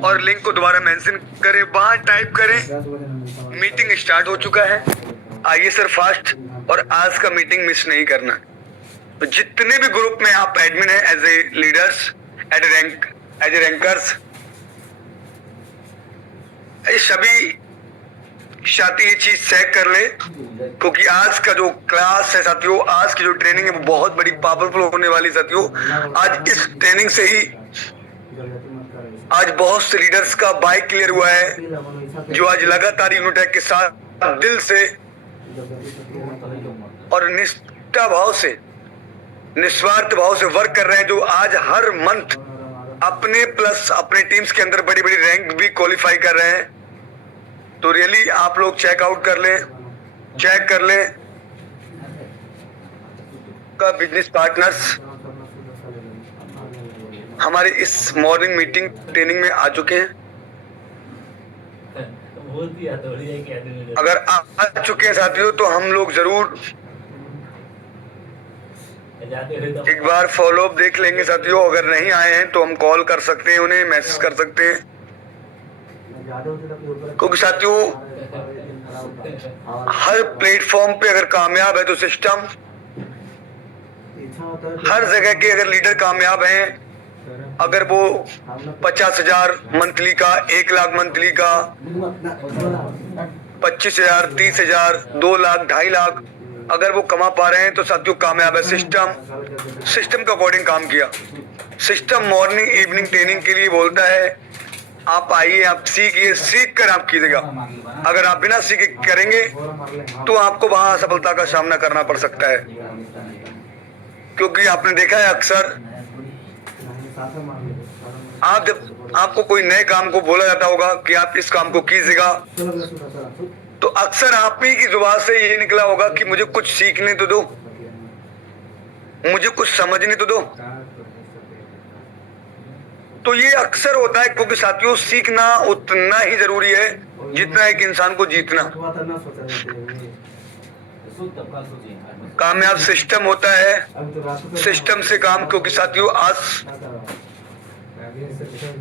और लिंक को दोबारा मेंशन करें, वहां टाइप करें मीटिंग स्टार्ट हो चुका है। आइए सर फास्ट, और आज का मीटिंग मिस नहीं करना। तो जितने भी ग्रुप में आप एडमिन हैं, as a leaders, as a rankers, सभी साथी ये चीज चेक कर ले, क्योंकि आज का जो क्लास है साथियों, आज की जो ट्रेनिंग है वो बहुत बड़ी पावरफुल होने वाली साथियों। आज इस ट्रेनिंग से ही आज बहुत से लीडर्स का बाइक क्लियर हुआ है, जो आज लगातार यूनिटेक के साथ दिल से और निष्ठा भाव से, निस्वार्थ भाव से वर्क कर रहे हैं, जो आज हर मंथ अपने प्लस अपने टीम्स के अंदर बड़ी बड़ी रैंक भी क्वालिफाई कर रहे हैं। तो रियली आप लोग चेक कर लें का बिजनेस पार्टनर्स हमारे इस मॉर्निंग मीटिंग ट्रेनिंग में आ चुके हैं। अगर आ चुके हैं साथियों तो हम लोग जरूर एक बार फॉलो अप देख लेंगे साथियों। अगर नहीं आए हैं तो हम कॉल कर सकते हैं, उन्हें मैसेज कर सकते हैं, क्योंकि साथियों हर प्लेटफॉर्म पे अगर कामयाब है तो सिस्टम, हर जगह के अगर लीडर कामयाब हैं, अगर वो 50,000 मंथली का, 1 लाख मंथली का, 25,000, 30,000, 2 लाख, 2.5 लाख अगर वो कमा पा रहे हैं तो साथियों कामयाब है। सिस्टम के अकॉर्डिंग काम किया। सिस्टम मॉर्निंग इवनिंग ट्रेनिंग के लिए बोलता है आप आइए, आप सीखिए, सीख कर आप कीजिएगा। अगर आप बिना सीखे करेंगे तो आपको वहां असफलता का सामना करना पड़ सकता है, क्योंकि आपने देखा है अक्सर आप जब आपको कोई नए काम को बोला जाता होगा कि आप इस काम को कीजिएगा, तो अक्सर आप ही की जुबान से ये निकला होगा कि मुझे कुछ सीखने तो दो, मुझे कुछ समझने तो दो। तो ये अक्सर होता है, क्योंकि साथियों सीखना उतना ही जरूरी है जितना एक इंसान को जीतना। कामयाब सिस्टम होता है, सिस्टम से काम, क्योंकि साथियों आज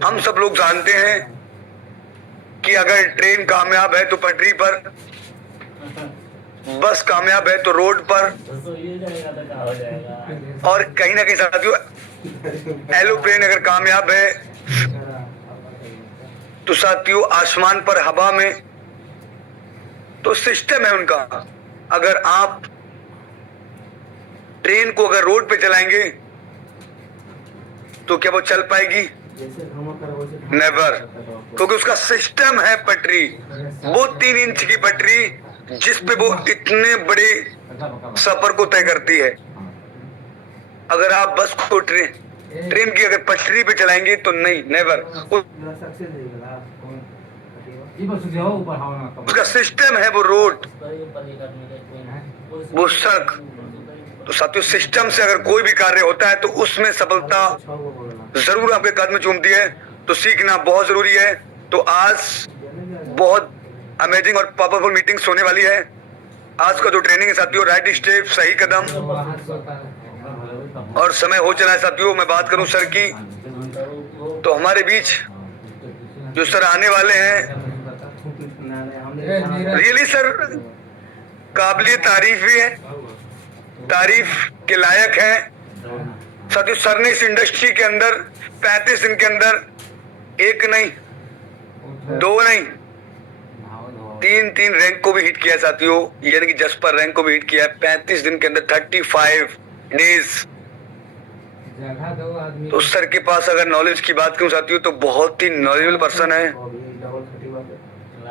हम सब लोग जानते हैं कि अगर ट्रेन कामयाब है तो पटरी पर, बस कामयाब है तो रोड पर, और कहीं ना कहीं साथियों एरोप्लेन अगर कामयाब है तो साथियों आसमान पर, हवा में। तो सिस्टम है उनका। अगर आप ट्रेन को अगर रोड पे चलाएंगे तो क्या वो चल पाएगी? नेवर, क्योंकि उसका सिस्टम है पटरी, वो 3 इंच की पटरी जिस पे वो इतने बड़े सफर को तय करती है। अगर आप बस को ट्रेन की अगर पटरी पे चलाएंगे तो नहीं, नेवर। उसका सिस्टम है वो रोड, वो सड़क। तो साथियों सिस्टम से अगर कोई भी कार्य होता है तो उसमें सफलता जरूर आपके कदम चूमती है। तो सीखना बहुत जरूरी है। तो आज बहुत अमेजिंग और पावरफुल मीटिंग्स होने वाली है। आज का जो ट्रेनिंग है साथियों, राइट स्टेप, सही कदम, और समय हो चला है साथियों। मैं बात करूं सर की, तो हमारे बीच जो सर आने वाले हैं, रियली सर काबिलियत तारीफ भी है, तारीफ के लायक है साथियों। सर ने इस इंडस्ट्री के अंदर 35 दिन के अंदर 1 नहीं, 2 नहीं, 3 रैंक को भी हिट किया है साथियों, यानी कि जसपर रैंक को भी हिट किया है 35 दिन के अंदर, 35 डेज। तो सर के पास अगर नॉलेज की बात करूं साथियों तो बहुत ही नॉलेजेबल पर्सन है।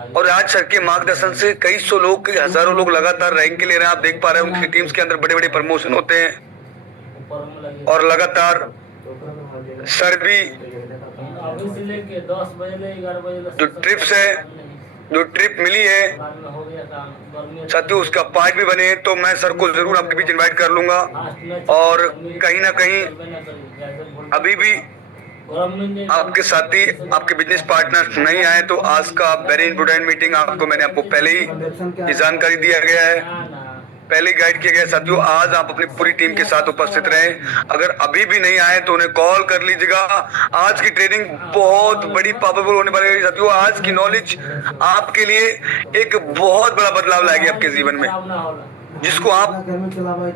और आज सर के मार्गदर्शन से कई सौ लोग, हजारों लोग लगातार रैंक ले रहे हैं। आप देख पा रहे हैं उनकी टीम्स के अंदर बड़े बड़े प्रमोशन होते हैं, और लगातार सर भी जो ट्रिप मिली है साथियों उसका पार्ट भी बने, तो मैं सर को जरूर आपके बीच इनवाइट कर लूंगा। और कहीं ना कहीं अभी भी आपके साथी, आपके बिजनेस पार्टनर नहीं आए तो आज का वेरी इंपोर्टेंट मीटिंग आपको मैंने आपको पहले ही जानकारी दिया गया है। पहले गाइड किया गया साथियों। आज आप अपनी पूरी टीम के साथ उपस्थित रहें। अगर अभी भी नहीं आए तो उन्हें कॉल कर लीजिएगा। आज की ट्रेनिंग बहुत बड़ी पावरफुल होने वाली है साथियों। आज की नॉलेज आपके लिए एक बहुत बड़ा बदलाव लाएगी आपके जीवन में, जिसको आप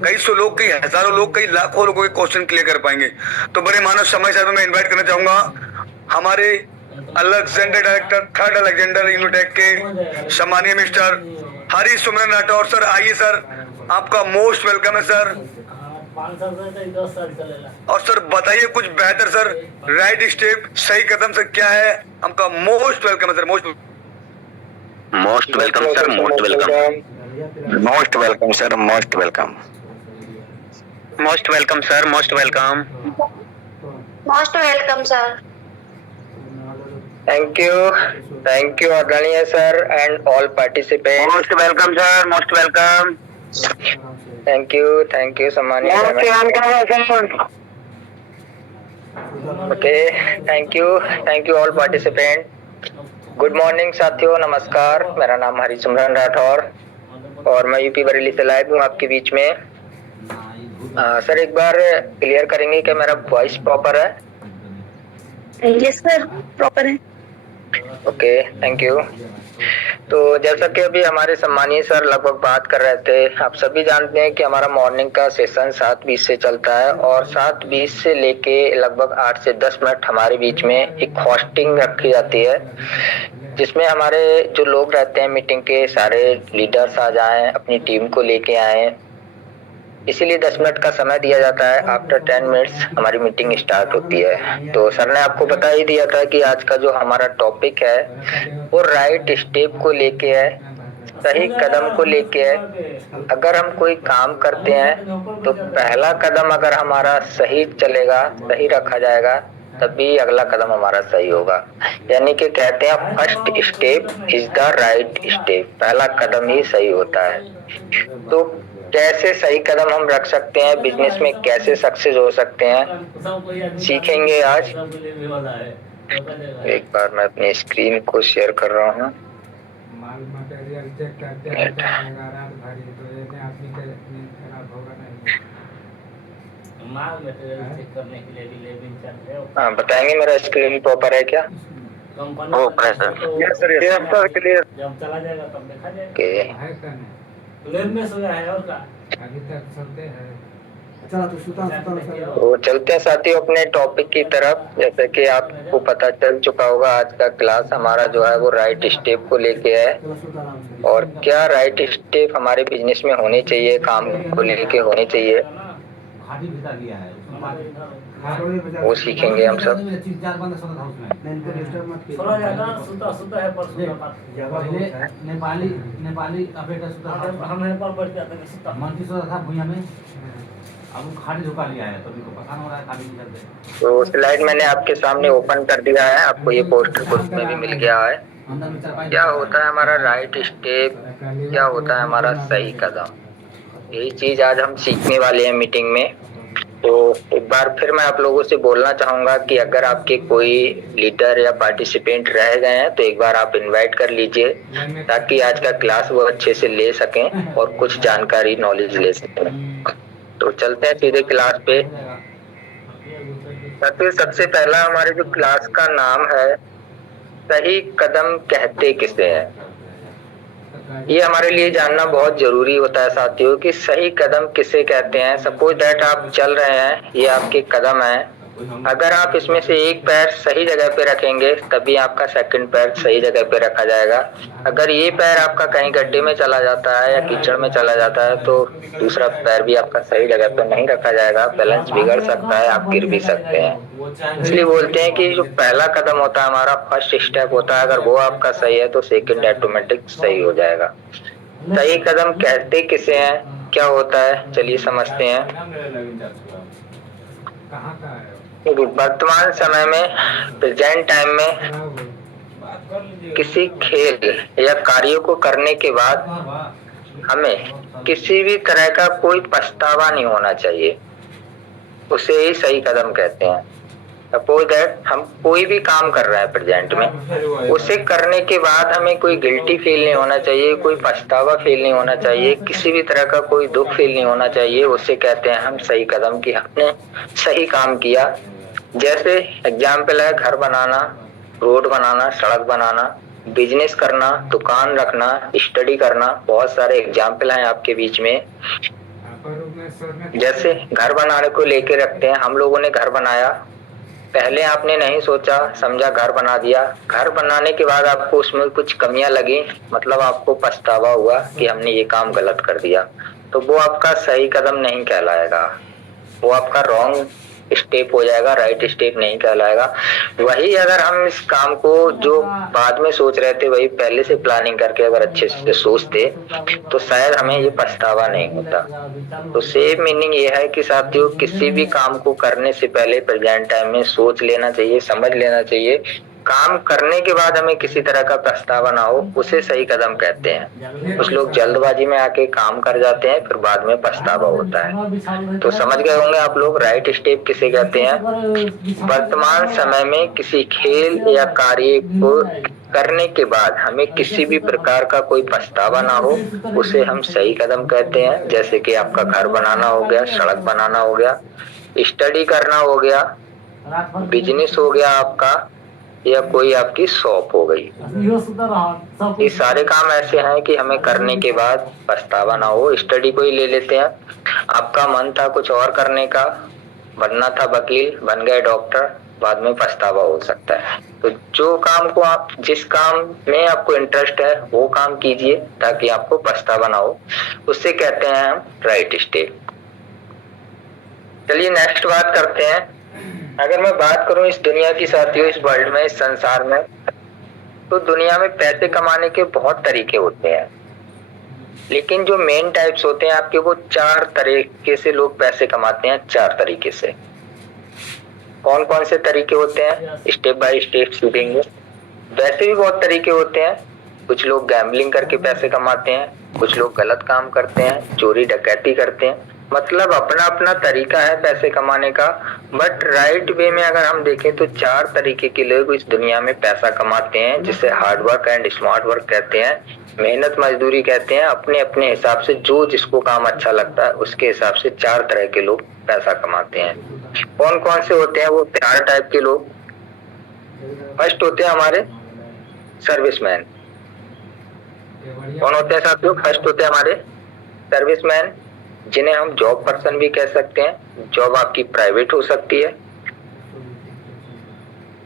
कई सौ लोग, कई हजारों लोग, कई लाखों लोगों के क्वेश्चन क्लियर कर पाएंगे। तो बड़े मानव समय साहब मैं इन्वाइट करना चाहूंगा हमारे अलेक्जेंडर डायरेक्टर, थर्ड अलेक्जेंडर इन्नोटेक के सम्मानीय मिस्टर हरी सुमरन राठौर सर। आइए सर, आपका मोस्ट वेलकम है सर। और सर बताइए कुछ बेहतर सर, राइट स्टेप, सही कदम सर क्या है? आपका मोस्ट वेलकम है sir. Most welcome sir, most welcome, most welcome sir, most welcome, most welcome sir, most welcome, most welcome sir. Thank you आदरणीय sir and all participant. Most welcome sir, most welcome, thank you सम्मानीय। Okay, thank you all participant. Good morning साथियों, नमस्कार। मेरा नाम हरी सुमरन राठौर और मैं UP Bareilly से live हूँ आपके बीच में। सर एक बार क्लियर करेंगे कि मेरा वॉइस प्रॉपर है? यस सर, प्रॉपर है। Okay, thank you. तो जैसा कि अभी हमारे सम्मानीय सर लगभग बात कर रहे थे, आप सभी जानते हैं कि हमारा मॉर्निंग का सेशन 7:20 से चलता है और 7:20 से लेके लगभग 8 से 10 मिनट हमारे बीच में एक होस्टिंग रखी जाती है, जिसमें हमारे जो लोग रहते हैं मीटिंग के सारे लीडर्स आ जाएं, अपनी टीम को लेके आएं। इसीलिए 10 मिनट का समय दिया जाता है। आफ्टर 10 मिनट्स हमारी मीटिंग स्टार्ट होती है। तो सर ने आपको बता ही दिया था कि आज का जो हमारा टॉपिक है वो राइट स्टेप को लेके है, सही कदम को लेके है। अगर हम कोई काम करते हैं तो पहला कदम अगर हमारा सही चलेगा, सही रखा जाएगा, तभी अगला कदम हमारा सही होगा। यानी कि कहते हैं first step is the right step, पहला कदम ही सही होता है। तो कैसे सही कदम हम रख सकते हैं, बिजनेस में कैसे सक्सेस हो सकते हैं, सीखेंगे आज। एक बार मैं अपनी स्क्रीन को शेयर कर रहा हूँ। हाँ, बताएंगे मेरा स्क्रीन प्रॉपर है क्या? Okay sir, yes sir, clear. जब चला जाएगा तब देखा जाएगा। ओके, लेब में सोया है और का अभी तक चलते हैं। चला तो सुता तो चलते हैं साथियों अपने टॉपिक की तरफ। जैसे कि आपको पता चल चुका होगा, आज का क्लास हमारा जो है वो राइट स्टेप को लेके है और क्या राइट स्टेप हमारे बिजनेस में होने चाहिए, काम को लेके होने चाहिए, वो सीखेंगे हम सब। नेपाली हम है पर बढ़ जाते हैं। मंत्री सोता था भुइया में, अब वो खाली झुका लिया है, तो इनको पता नहीं हो रहा है खाली नहीं करते। तो स्लाइड मैंने आपके सामने ओपन कर दिया है, आपको ये पोस्टर ग्रुप में भी मिल गया है। क्या होता है हमारा राइट स्टेप, क्या होता है हमारा सही कदम, यही चीज आज हम सीखने वाले हैं मीटिंग में। तो एक बार फिर मैं आप लोगों से बोलना चाहूंगा कि अगर आपके कोई लीडर या पार्टिसिपेंट रह गए हैं तो एक बार आप इनवाइट कर लीजिए, ताकि आज का क्लास वो अच्छे से ले सकें और कुछ जानकारी, नॉलेज ले सकें। तो चलते हैं सीधे क्लास पे। सबसे पहला हमारे जो क्लास का नाम है, सही कदम कहते किसे हैं। ये हमारे लिए जानना बहुत जरूरी होता है साथियों कि सही कदम किसे कहते हैं। सपोज दैट आप चल रहे हैं, ये आपके कदम है। अगर आप इसमें से एक पैर सही जगह पे रखेंगे तभी आपका सेकंड पैर सही जगह पे रखा जाएगा। अगर ये पैर आपका कहीं गड्ढे में चला जाता है या कीचड़ में चला जाता है तो दूसरा पैर भी आपका सही जगह पे नहीं रखा जाएगा, बैलेंस बिगड़ सकता है, आप गिर भी सकते हैं। इसलिए बोलते हैं कि जो पहला कदम होता है हमारा, फर्स्ट स्टेप होता है, अगर वो आपका सही है तो सेकंड ऑटोमेटिक सही हो जाएगा। सही कदम कहते किसे हैं, क्या होता है, चलिए समझते हैं। वर्तमान समय में, प्रेजेंट टाइम में किसी खेल या कार्यों को करने के बाद हमें किसी भी तरह का कोई पछतावा नहीं होना चाहिए, उसे ही सही कदम कहते हैं। सपोज दैट हम कोई भी काम कर रहे हैं प्रेजेंट में, उसे करने के बाद हमें कोई गिल्टी फील नहीं होना चाहिए, कोई पछतावा फील नहीं होना चाहिए, किसी भी तरह का कोई दुख फील नहीं होना चाहिए। उसे कहते हैं हम सही कदम की हमने सही काम किया। जैसे एग्जाम्पल है घर बनाना, रोड बनाना, सड़क बनाना, बिजनेस करना, दुकान रखना, स्टडी करना, बहुत सारे एग्जाम्पल हैं आपके बीच में। जैसे घर बनाने को लेके रखते हैं, हम लोगों ने घर बनाया, पहले आपने नहीं सोचा समझा घर बना दिया, घर बनाने के बाद आपको उसमें कुछ कमियां लगी, मतलब आपको पछतावा हुआ कि हमने ये काम गलत कर दिया, तो वो आपका सही कदम नहीं कहलाएगा, वो आपका रॉन्ग स्टेप हो जाएगा, राइट स्टेप नहीं कहलाएगा। वही अगर हम इस काम को जो बाद में सोच रहे थे वही पहले से प्लानिंग करके अगर अच्छे से सोचते तो शायद हमें ये पछतावा नहीं होता। तो सेम मीनिंग ये है कि साथियों किसी भी काम को करने से पहले प्रेजेंट टाइम में सोच लेना चाहिए, समझ लेना चाहिए। काम करने के बाद हमें किसी तरह का पछतावा ना हो, उसे सही कदम कहते हैं। कुछ लोग जल्दबाजी में आके काम कर जाते हैं, फिर बाद में पछतावा होता है। तो समझ गए होंगे आप लोग राइट स्टेप किसे कहते हैं। वर्तमान समय में किसी खेल या कार्य को करने के बाद हमें किसी भी प्रकार का कोई पछतावा ना हो, उसे हम सही कदम कहते हैं। जैसे कि आपका घर बनाना हो गया, सड़क बनाना हो गया, स्टडी करना हो गया, बिजनेस हो गया आपका, या कोई आपकी शॉप हो गई। ये सारे काम ऐसे हैं कि हमें करने के बाद पछतावा ना हो। स्टडी को ही ले लेते हैं, आपका मन था कुछ और करने का, बनना था वकील, बन गए डॉक्टर, बाद में पछतावा हो सकता है। तो जो काम को आप जिस काम में आपको इंटरेस्ट है वो काम कीजिए ताकि आपको पछतावा ना हो, उससे कहते हैं हम राइट स्टेप। चलिए नेक्स्ट बात करते हैं। अगर मैं बात करूं इस दुनिया की साथियों, इस वर्ल्ड में, इस संसार में, तो दुनिया में पैसे कमाने के बहुत तरीके होते हैं, लेकिन जो मेन टाइप्स होते हैं आपके, वो 4 तरीके से लोग पैसे कमाते हैं। 4 तरीके से। कौन कौन से तरीके होते हैं स्टेप बाय स्टेप सीखेंगे। वैसे भी बहुत तरीके होते हैं। कुछ लोग गैम्बलिंग करके पैसे कमाते हैं, कुछ लोग गलत काम करते हैं, चोरी डकैती करते हैं, मतलब अपना अपना तरीका है पैसे कमाने का। बट राइट वे में अगर हम देखें तो 4 तरीके के लोग इस दुनिया में पैसा कमाते हैं, जिसे hard work and smart work कहते हैं, मेहनत मजदूरी कहते हैं। अपने अपने हिसाब से जो जिसको काम अच्छा लगता है उसके हिसाब से 4 तरह के लोग पैसा कमाते हैं। कौन कौन से होते हैं वो 4 टाइप के लोग। फर्स्ट होते हैं हमारे सर्विसमैन। कौन होते हैं साथियों? फर्स्ट होते हैं हमारे सर्विसमैन, जिन्हें हम जॉब पर्सन भी कह सकते हैं। जॉब आपकी प्राइवेट हो सकती है,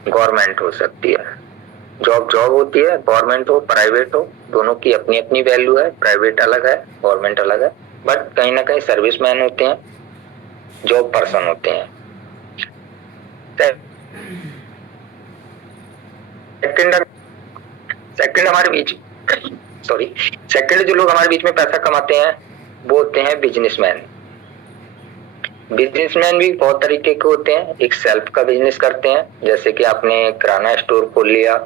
गवर्नमेंट हो सकती है। जॉब जॉब होती है, गवर्नमेंट हो प्राइवेट हो, दोनों की अपनी अपनी वैल्यू है। प्राइवेट अलग है, गवर्नमेंट अलग है, बट कहीं ना कहीं सर्विसमैन होते हैं, जॉब पर्सन होते हैं। सेकंड हमारे बीच सेकंड जो लोग हमारे बीच में पैसा कमाते हैं वो होते हैं बिजनेसमैन। बिजनेसमैन भी बहुत तरीके के होते हैं। एक सेल्फ का बिजनेस करते हैं, जैसे कि आपने किराना स्टोर खोल लिया,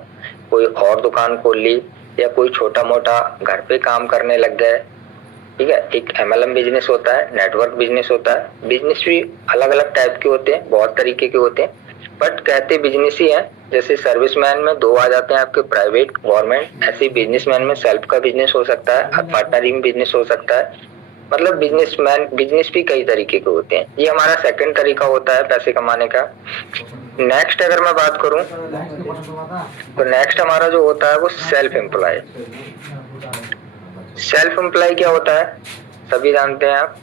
कोई और दुकान खोल ली, या कोई छोटा मोटा घर पे काम करने लग गए, ठीक है। एक MLM बिजनेस होता है, नेटवर्क बिजनेस होता है। बिजनेस भी अलग अलग टाइप के होते हैं, बहुत तरीके के होते हैं, बट कहते बिजनेस ही है। जैसे सर्विसमैन में 2 आ जाते हैं आपके, प्राइवेट, गवर्नमेंट। ऐसे बिजनेसमैन में सेल्फ का बिजनेस हो सकता है, पार्टनर बिजनेस हो सकता है। मतलब बिजनेस भी कई तरीके के होते हैं। ये हमारा सेकंड तरीका होता है पैसे कमाने का। नेक्स्ट अगर मैं बात करूं तो नेक्स्ट हमारा जो होता है वो सेल्फ एम्प्लॉय। सेल्फ एम्प्लॉय क्या होता है सभी जानते हैं आप।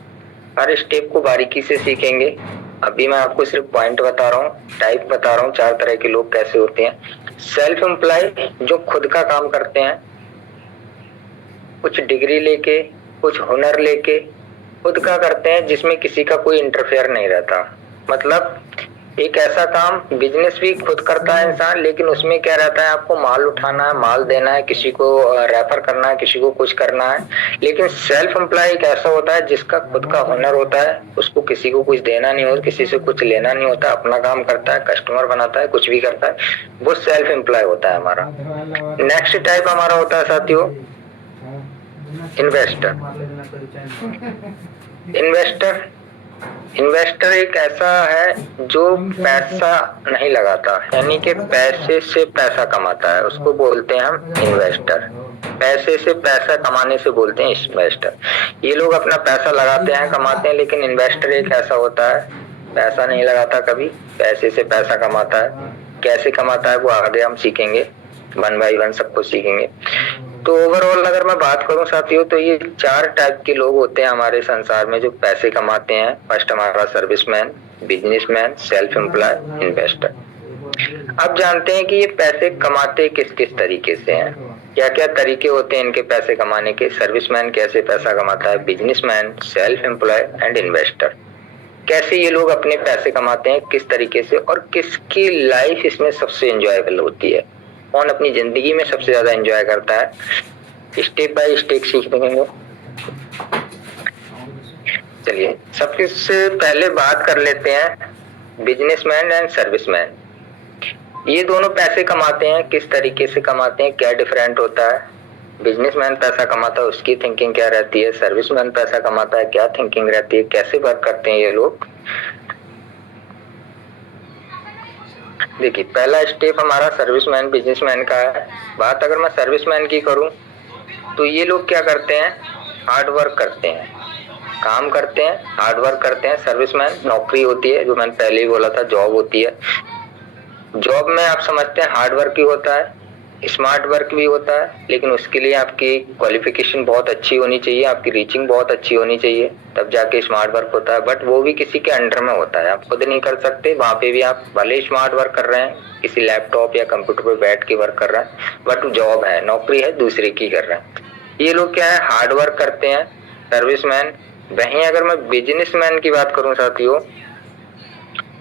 हर स्टेप को बारीकी से सीखेंगे। अभी मैं आपको सिर्फ पॉइंट बता रहा हूँ, टाइप बता रहा हूँ, 4 तरह के लोग कैसे होते हैं। सेल्फ एम्प्लॉय जो खुद का काम करते हैं, कुछ डिग्री लेके, कुछ हुनर लेके खुद का करते हैं, जिसमें किसी का कोई इंटरफेयर नहीं रहता। मतलब एक ऐसा काम, बिजनेस भी खुद करता है इंसान, लेकिन उसमें क्या रहता है, आपको माल उठाना है, माल देना है, किसी को रेफर करना है, किसी को कुछ करना है। लेकिन सेल्फ एम्प्लॉय एक ऐसा होता है जिसका खुद का हुनर होता है, उसको किसी को कुछ देना नहीं होता, किसी से कुछ लेना नहीं होता, अपना काम करता है, कस्टमर बनाता है, कुछ भी करता है, वो सेल्फ एम्प्लॉय होता है हमारा। नेक्स्ट टाइप हमारा होता है साथियों इन्वेस्टर। इन्वेस्टर इन्वेस्टर एक ऐसा है जो पैसा नहीं लगाता, यानी कि पैसे से पैसा कमाता है, उसको बोलते हैं हम इन्वेस्टर। पैसे से पैसा कमाने से बोलते हैं इन्वेस्टर। ये लोग अपना पैसा लगाते हैं, कमाते हैं, लेकिन इन्वेस्टर एक ऐसा होता है पैसा नहीं लगाता कभी, पैसे से पैसा कमाता है। कैसे कमाता है वो आगे हम सीखेंगे, 1 by 1 सब कुछ सीखेंगे। तो ओवरऑल अगर मैं बात करूं साथियों, तो ये 4 टाइप के लोग होते हैं हमारे संसार में जो पैसे कमाते हैं। फर्स्ट हमारा serviceman, businessman, self employ, investor. अब जानते हैं कि ये पैसे कमाते किस किस तरीके से हैं, क्या क्या तरीके होते हैं इनके पैसे कमाने के। सर्विसमैन कैसे पैसा कमाता है, businessman, self employ and investor कैसे ये लोग अपने पैसे कमाते हैं, किस तरीके से, और किसकी लाइफ इसमें सबसे एंजॉयबल होती है, कौन अपनी जिंदगी में सबसे ज्यादा एंजॉय करता है। स्टेप बाय स्टेप सीखेंगे। चलिए सबसे पहले बात कर लेते हैं बिजनेसमैन एंड सर्विसमैन। ये दोनों पैसे कमाते हैं, किस तरीके से कमाते हैं, क्या डिफरेंट होता है। बिजनेसमैन पैसा कमाता है, उसकी थिंकिंग क्या रहती है। सर्विसमैन पैसा कमाता है, क्या थिंकिंग रहती है, कैसे वर्क करते हैं ये लोग। देखिए पहला स्टेप हमारा सर्विसमैन बिजनेसमैन का है। बात अगर मैं सर्विसमैन की करूं तो ये लोग क्या करते हैं, हार्ड वर्क करते हैं, काम करते हैं, हार्ड वर्क करते हैं। सर्विसमैन नौकरी होती है, जो मैंने पहले ही बोला था, जॉब होती है। जॉब में आप समझते हैं हार्ड वर्क भी होता है, स्मार्ट वर्क भी होता है, लेकिन उसके लिए आपकी क्वालिफिकेशन बहुत अच्छी होनी चाहिए, आपकी रीचिंग बहुत अच्छी होनी चाहिए, तब जाके स्मार्ट वर्क होता है। बट वो भी किसी के अंडर में होता है, आप खुद नहीं कर सकते। वहां पे भी आप भले स्मार्ट वर्क कर रहे हैं, किसी लैपटॉप या कंप्यूटर पे बैठ के वर्क कर रहे हैं, बट जॉब है, नौकरी है, दूसरे की कर रहे हैं। ये लोग क्या है, हार्ड वर्क करते हैं, सर्विसमैन। वहीं अगर मैं बिजनेसमैन की बात करूं साथियों,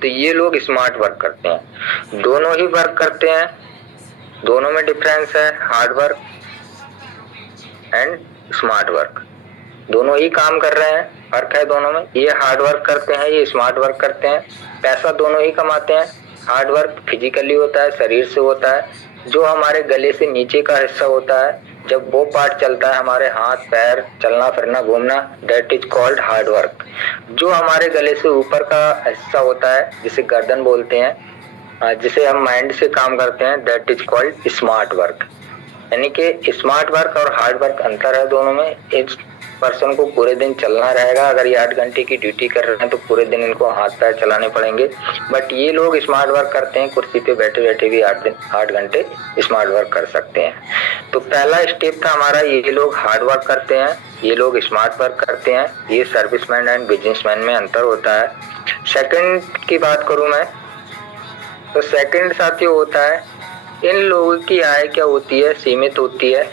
तो ये लोग स्मार्ट वर्क करते हैं। दोनों ही वर्क करते हैं, दोनों में डिफरेंस है, hard work and smart work. दोनों ही काम कर रहे हैं, फर्क है दोनों में। ये हार्ड वर्क करते हैं, ये स्मार्ट वर्क करते हैं। पैसा दोनों ही कमाते हैं। हार्ड वर्क फिजिकली होता है, शरीर से होता है। जो हमारे गले से नीचे का हिस्सा होता है, जब वो पार्ट चलता है, हमारे हाथ पैर, चलना फिरना घूमना, that is called hard work. जो हमारे गले से ऊपर का हिस्सा होता है, जिसे गर्दन बोलते हैं, जिसे हम माइंड से काम करते हैं, that is called smart work. यानी कि स्मार्ट वर्क और हार्ड वर्क अंतर है दोनों में। एक पर्सन को पूरे दिन चलना रहेगा, अगर ये 8 घंटे की ड्यूटी कर रहे हैं तो पूरे दिन इनको हाथ पैर चलाने पड़ेंगे। बट ये लोग स्मार्ट वर्क करते हैं, कुर्सी पे बैठे बैठे भी 8 घंटे स्मार्ट वर्क कर सकते हैं। तो पहला स्टेप था हमारा, ये लोग हार्ड वर्क करते हैं, ये लोग स्मार्ट वर्क करते हैं। ये सर्विसमैन एंड बिजनेसमैन में अंतर होता है। सेकंड की बात करूं मैं, तो सेकंड साथियों होता है, इन लोगों की आय क्या होती है, सीमित होती है।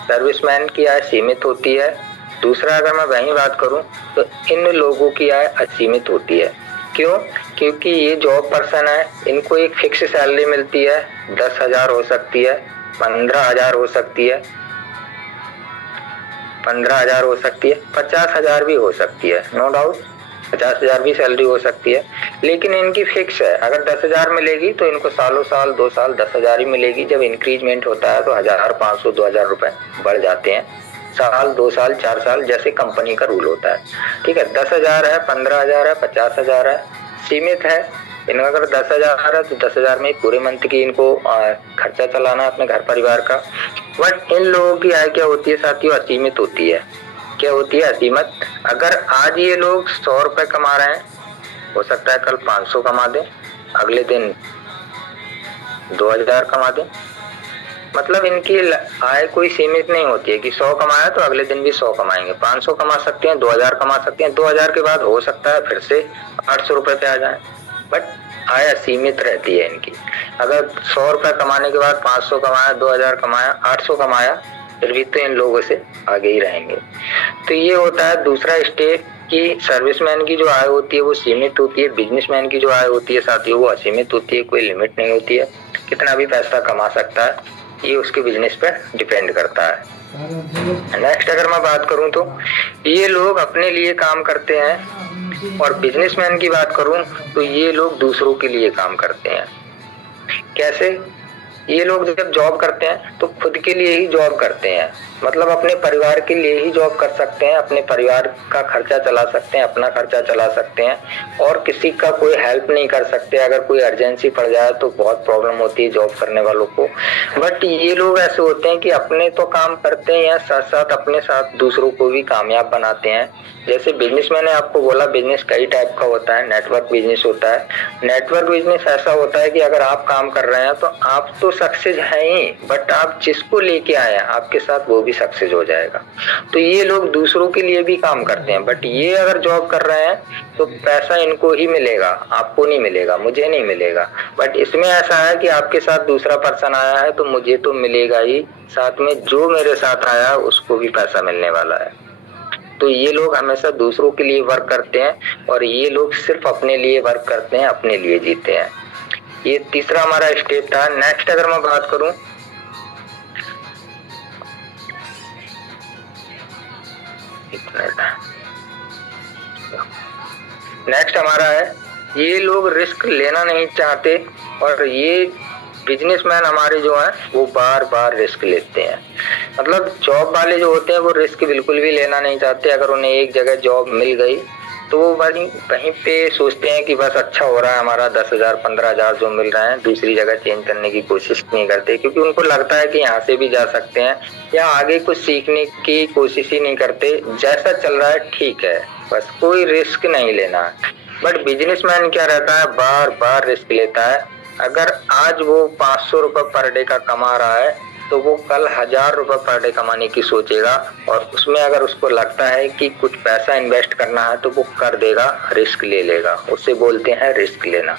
सर्विसमैन की आय सीमित होती है। दूसरा अगर मैं वहीं बात करूं तो इन लोगों की आय असीमित होती है। क्यों? क्योंकि ये जॉब पर्सन है, इनको एक फिक्स सैलरी मिलती है, 10,000 हो सकती है, 15,000 हो सकती है, 15,000 हो सकती है, 50,000 भी हो सकती है, नो डाउट 50,000 भी सैलरी हो सकती है। लेकिन इनकी फिक्स है, अगर 10,000 मिलेगी तो इनको सालों साल 2 साल 10,000 ही मिलेगी। जब इंक्रीजमेंट होता है तो 1,000, 500, 2,000 रुपए बढ़ जाते हैं, साल 2 साल 4 साल, जैसे कंपनी का रूल होता है। ठीक है, 10,000 है, 15,000 है, 50,000 है, सीमित है। इनका अगर 10,000 है तो 10,000 में पूरे मंथ की इनको खर्चा चलाना है अपने घर परिवार का। बट इन लोगों की आय क्या होती है साथियों, असीमित होती है। क्या होती है, असीमित। अगर आज ये लोग 100 रुपए कमा रहे हैं, हो सकता है कल 500 कमा दें, अगले दिन 2,000 कमा दें। मतलब इनकी आय कोई सीमित नहीं होती है कि 100 कमाया तो अगले दिन भी 100 कमाएंगे। 500 कमा सकते हैं, 2,000 कमा सकते हैं, 2,000 के बाद हो सकता है फिर से 800 रुपए पे आ जाए। बट आय असीमित रहती है इनकी। अगर 100 रुपए कमाने के बाद 500 कमाया, 2,000 कमाया, 800 कमाया, फिर भी तो इन लोगों से आगे ही रहेंगे। तो ये होता है दूसरा स्टेप कि सर्विसमैन की जो आय होती है वो सीमित होती है, बिजनेसमैन की जो आय होती है साथियों वो असीमित होती है, कोई लिमिट नहीं होती है, कितना भी पैसा कमा सकता है, ये उसके बिजनेस पर डिपेंड करता है। नेक्स्ट अगर मैं बात करूं तो ये लोग अपने लिए काम करते हैं, और बिजनेसमैन की बात करूं तो ये लोग दूसरों के लिए काम करते हैं। कैसे? ये लोग जब जॉब करते हैं तो खुद के लिए ही जॉब करते हैं, मतलब अपने परिवार के लिए ही जॉब कर सकते हैं, अपने परिवार का खर्चा चला सकते हैं, अपना खर्चा चला सकते हैं और किसी का कोई हेल्प नहीं कर सकते। अगर कोई इमरजेंसी पड़ जाए तो बहुत प्रॉब्लम होती है जॉब करने वालों को। बट ये लोग ऐसे होते हैं कि अपने तो काम करते हैं या साथ साथ अपने साथ दूसरों को भी कामयाब बनाते हैं। जैसे बिजनेस मैंने आपको बोला, बिजनेस कई टाइप का होता है। नेटवर्क बिजनेस होता है। नेटवर्क बिजनेस ऐसा होता है कि अगर आप काम कर रहे हैं तो आप तो सक्सेस हैं ही, बट आप जिसको लेके आए हैं आपके साथ वो भी सक्सेस हो जाएगा। तो ये लोग दूसरों के लिए भी काम करते हैं, बट ये अगर जॉब कर रहे हैं तो पैसा इनको ही मिलेगा, आपको नहीं मिलेगा, मुझे नहीं मिलेगा। बट इसमें ऐसा है कि आपके साथ दूसरा पर्सन आया है तो मुझे तो मिलेगा ही, साथ में जो मेरे साथ आया है उसको भी पैसा मिलने वाला है। तो ये लोग हमेशा दूसरों के लिए वर्क करते हैं और ये लोग सिर्फ अपने लिए वर्क करते हैं, अपने लिए जीते हैं। ये तीसरा हमारा स्टेप था। नेक्स्ट अगर मैं बात करूं, नेक्स्ट हमारा है, ये लोग रिस्क लेना नहीं चाहते और ये बिजनेसमैन हमारे जो है वो बार बार रिस्क लेते हैं। मतलब जॉब वाले जो होते हैं वो रिस्क बिल्कुल भी लेना नहीं चाहते। अगर उन्हें एक जगह जॉब मिल गई तो वो वहीं पे सोचते हैं कि बस अच्छा हो रहा है हमारा, 10,000 15,000 जो मिल रहे हैं, दूसरी जगह चेंज करने की कोशिश नहीं करते, क्योंकि उनको लगता है कि यहाँ से भी जा सकते हैं, या आगे कुछ सीखने की कोशिश ही नहीं करते। जैसा चल रहा है ठीक है, बस कोई रिस्क नहीं लेना। बट बिजनेसमैन क्या रहता है, बार बार रिस्क लेता है। अगर आज वो 500 रुपए पर डे का कमा रहा है तो वो कल 1,000 रुपए पर डे कमाने की सोचेगा, और उसमें अगर उसको लगता है कि कुछ पैसा इन्वेस्ट करना है तो वो कर देगा, रिस्क ले लेगा। उसे बोलते हैं रिस्क लेना।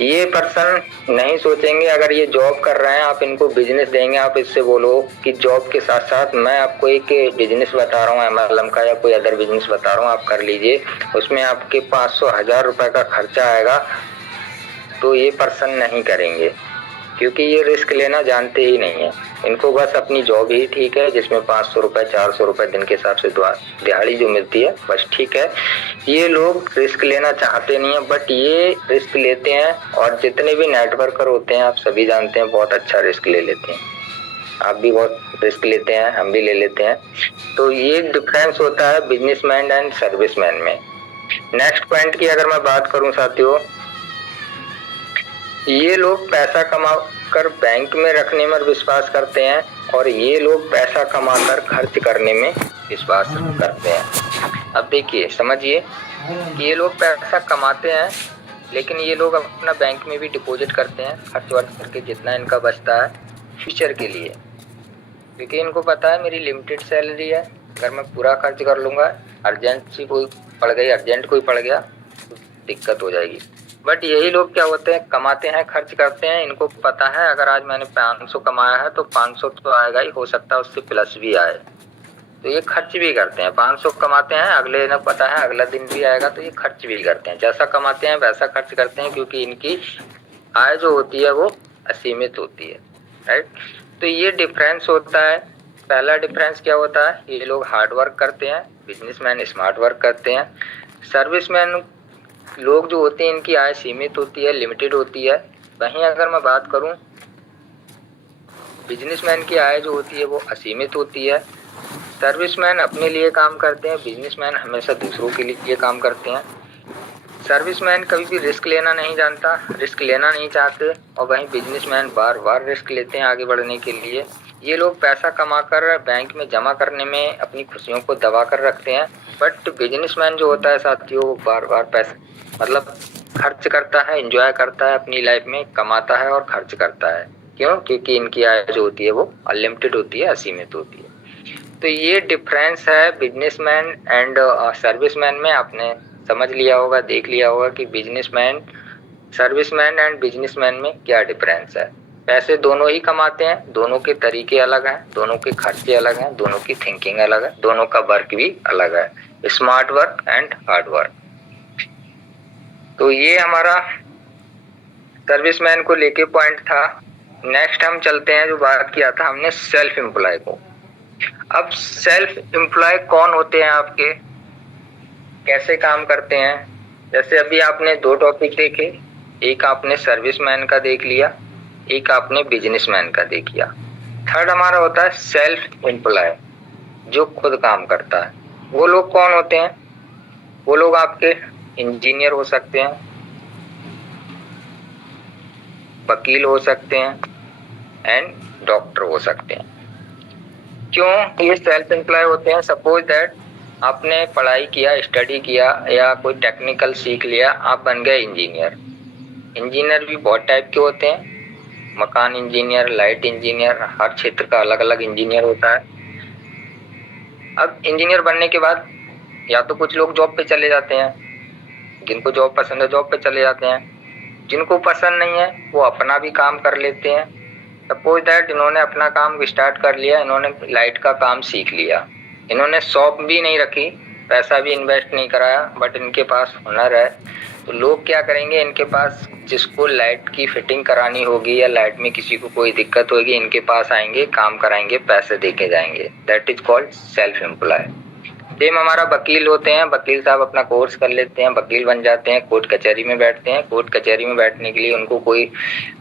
ये पर्सन नहीं सोचेंगे, अगर ये जॉब कर रहे हैं आप इनको बिजनेस देंगे, आप इससे बोलो कि जॉब के साथ साथ मैं आपको एक बिजनेस बता रहा हूँ MLM का या कोई अदर बिजनेस बता रहा हूँ, आप कर लीजिए, उसमें आपके 500-1,000 रुपए का खर्चा आएगा, तो ये पर्सन नहीं करेंगे, क्योंकि ये रिस्क लेना जानते ही नहीं है। इनको बस अपनी जॉब ही ठीक है जिसमें 500 रुपए 400 रुपए दिन के हिसाब से दिहाड़ी जो मिलती है बस ठीक है। ये लोग रिस्क लेना चाहते नहीं है, बट ये रिस्क लेते हैं। और जितने भी नेटवर्कर होते हैं आप सभी जानते हैं बहुत अच्छा रिस्क ले लेते हैं। आप भी बहुत रिस्क लेते हैं, हम भी ले लेते हैं। तो ये डिफरेंस होता है बिजनेसमैन एंड सर्विसमैन में। नेक्स्ट पॉइंट की अगर मैं बात करूं साथियों, ये लोग पैसा कमाकर बैंक में रखने में विश्वास करते हैं और ये लोग पैसा कमाकर खर्च करने में विश्वास करते हैं। अब देखिए समझिए कि ये लोग पैसा कमाते हैं लेकिन ये लोग अपना बैंक में भी डिपॉजिट करते हैं खर्च वर्च करके जितना इनका बचता है फ्यूचर के लिए, क्योंकि इनको पता है मेरी लिमिटेड सैलरी है, अगर मैं पूरा खर्च कर लूँगा, अर्जेंसी कोई पड़ गई, अर्जेंट कोई पड़ गया तो दिक्कत हो जाएगी। बट यही लोग क्या होते हैं, कमाते हैं खर्च करते हैं। इनको पता है अगर आज मैंने 500 कमाया है तो 500 तो आएगा ही, हो सकता है उससे प्लस भी आए, तो ये खर्च भी करते हैं। 500 कमाते हैं, अगले ने पता है अगला दिन भी आएगा, तो ये खर्च भी करते हैं। जैसा कमाते हैं वैसा खर्च करते हैं, क्योंकि इनकी आय जो होती है वो असीमित होती है, राइट। तो ये डिफरेंस होता है। पहला डिफरेंस क्या होता है, ये लोग हार्ड वर्क करते हैं, बिजनेसमैन स्मार्ट वर्क करते हैं। सर्विसमैन लोग जो होते हैं इनकी आय सीमित होती है, लिमिटेड होती है। वहीं अगर मैं बात करूं, बिजनेसमैन की आय जो होती है वो असीमित होती है। सर्विसमैन अपने लिए काम करते हैं, बिजनेसमैन हमेशा दूसरों के लिए काम करते हैं। सर्विसमैन कभी भी रिस्क लेना नहीं जानता, रिस्क लेना नहीं चाहते, और वहीं बिजनेसमैन बार बार रिस्क लेते हैं आगे बढ़ने के लिए। ये लोग पैसा कमाकर बैंक में जमा करने में अपनी खुशियों को दबा कर रखते हैं, बट बिजनेसमैन जो होता है साथियों वो बार बार पैसा मतलब खर्च करता है, एंजॉय करता है अपनी लाइफ में, कमाता है और खर्च करता है। क्यों? क्योंकि इनकी आय जो होती है वो अनलिमिटेड होती है, असीमित होती है। तो ये डिफरेंस है बिजनेसमैन एंड सर्विसमैन में। आपने समझ लिया होगा, देख लिया होगा कि बिजनेसमैन, सर्विसमैन एंड बिजनेसमैन में क्या डिफरेंस है। पैसे दोनों ही कमाते हैं, दोनों के तरीके अलग हैं, दोनों के खर्चे अलग हैं, दोनों की थिंकिंग अलग है, दोनों का वर्क भी अलग है, smart work and hard work. तो ये हमारा सर्विसमैन को लेके पॉइंट था। नेक्स्ट हम चलते हैं, जो बात किया था हमने सेल्फ एम्प्लॉय को। अब सेल्फ एम्प्लॉय कौन होते हैं आपके, कैसे काम करते हैं। जैसे अभी आपने 2 टॉपिक देखे, एक आपने सर्विसमैन का देख लिया एक आपने बिजनेसमैन का देख लिया। थर्ड हमारा होता है सेल्फ एम्प्लॉय, जो खुद काम करता है। वो लोग कौन होते हैं? वो लोग आपके इंजीनियर हो सकते हैं, वकील हो सकते हैं एंड डॉक्टर हो सकते हैं। क्यों ये सेल्फ एम्प्लॉय होते हैं? सपोज दैट आपने पढ़ाई किया, स्टडी किया या कोई टेक्निकल सीख लिया, आप बन गए इंजीनियर। इंजीनियर भी बहुत टाइप के होते हैं, मकान इंजीनियर, लाइट इंजीनियर, हर क्षेत्र का अलग अलग इंजीनियर होता है। अब इंजीनियर बनने के बाद या तो कुछ लोग जॉब पे चले जाते हैं, जिनको जॉब पसंद है जॉब पे चले जाते हैं, जिनको पसंद नहीं है वो अपना भी काम कर लेते हैं। सपोज दैट इन्होंने अपना काम स्टार्ट कर लिया, इन्होंने लाइट का काम सीख लिया, इन्होंने शॉप भी नहीं रखी, पैसा भी इन्वेस्ट नहीं कराया, बट इनके पास हुनर है, तो लोग क्या करेंगे, इनके पास जिसको लाइट की फिटिंग करानी होगी या लाइट में किसी को कोई दिक्कत होगी, इनके पास आएंगे, काम कराएंगे, पैसे देके जाएंगे। That is called self employ. Same हमारा वकील होते हैं, वकील साहब अपना कोर्स कर लेते हैं, वकील बन जाते हैं, कोर्ट कचहरी में बैठते हैं। कोर्ट कचहरी में बैठने के लिए उनको कोई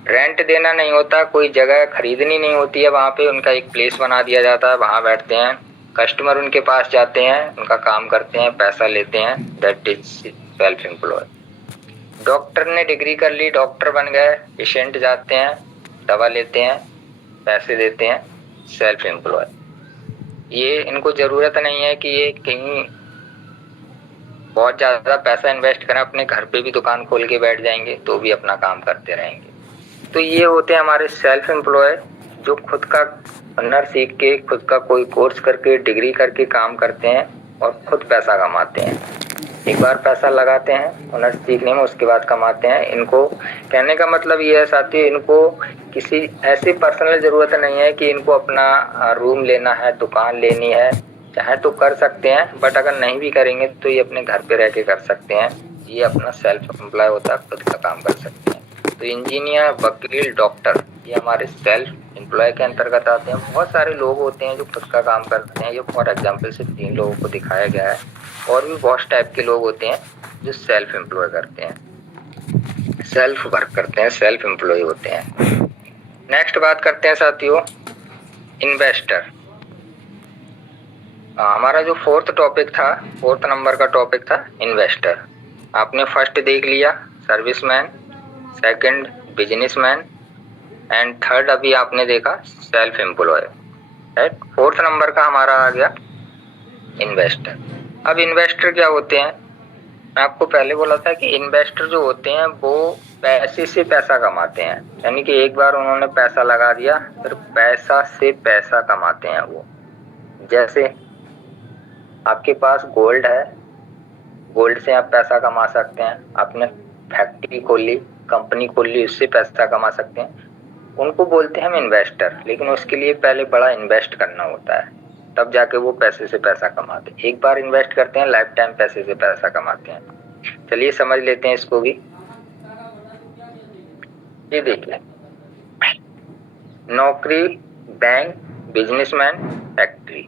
रेंट देना नहीं होता, कोई जगह खरीदनी नहीं होती है, वहाँ पे उनका एक प्लेस बना दिया जाता है, वहाँ बैठते हैं, कस्टमर उनके पास जाते हैं, उनका काम करते हैं, पैसा लेते हैं। That is self employ. Doctor ने डिग्री कर ली, डॉक्टर बन गए, पेशेंट जाते हैं, दवा लेते हैं, पैसे देते हैं, सेल्फ एम्प्लॉय। ये इनको जरूरत नहीं है कि ये कहीं बहुत ज्यादा पैसा इन्वेस्ट करें, अपने घर पे भी दुकान खोल के बैठ जाएंगे तो भी अपना काम करते रहेंगे। तो ये होते हैं हमारे सेल्फ एम्प्लॉय, जो खुद का हुनर सीख के, खुद का कोई कोर्स करके, डिग्री करके काम करते हैं और खुद पैसा कमाते हैं। एक बार पैसा लगाते हैं हुनर सीखने में, उसके बाद कमाते हैं। इनको कहने का मतलब ये है साथियों, इनको किसी ऐसी पर्सनल जरूरत नहीं है कि इनको अपना रूम लेना है, दुकान लेनी है, चाहे तो कर सकते हैं, बट अगर नहीं भी करेंगे तो ये अपने घर पे रह के कर सकते हैं। ये अपना सेल्फ एम्प्लॉय होता है, खुद का काम कर सकते हैं। तो इंजीनियर, वकील, डॉक्टर ये हमारे सेल्फ एम्प्लॉय के अंतर्गत आते हैं। बहुत सारे लोग होते हैं जो खुद का काम करते हैं, ये फॉर एग्जाम्पल सिर्फ 3 लोगों को दिखाया गया है, और भी बहुत टाइप के लोग होते हैं जो सेल्फ एम्प्लॉय करते हैं, सेल्फ वर्क करते हैं, सेल्फ एम्प्लॉय होते हैं। नेक्स्ट बात करते हैं साथियों इन्वेस्टर। हमारा जो 4th टॉपिक था, 4th नंबर का टॉपिक था इन्वेस्टर। आपने फर्स्ट देख लिया serviceman, second businessman and third अभी आपने देखा self employ, right. 4th number का हमारा आ गया इन्वेस्टर। अब इन्वेस्टर क्या होते हैं? मैं आपको पहले बोला था कि इन्वेस्टर जो होते हैं वो पैसे से पैसा कमाते हैं, यानी कि एक बार उन्होंने पैसा लगा दिया फिर पैसा से पैसा कमाते हैं वो। जैसे आपके पास गोल्ड है, गोल्ड से आप पैसा कमा सकते हैं, आपने फैक्ट्री खोल ली, कंपनी खोल ली, उससे पैसा कमा सकते हैं। उनको बोलते हैं हम इन्वेस्टर, लेकिन उसके लिए पहले बड़ा इन्वेस्ट करना होता है, तब जाके वो पैसे से पैसा कमाते हैं। एक बार इन्वेस्ट करते हैं, लाइफ टाइम पैसे से पैसा कमाते हैं। चलिए समझ लेते हैं इसको भी। ये देखिए, नौकरी, बैंक, बिजनेसमैन, फैक्ट्री।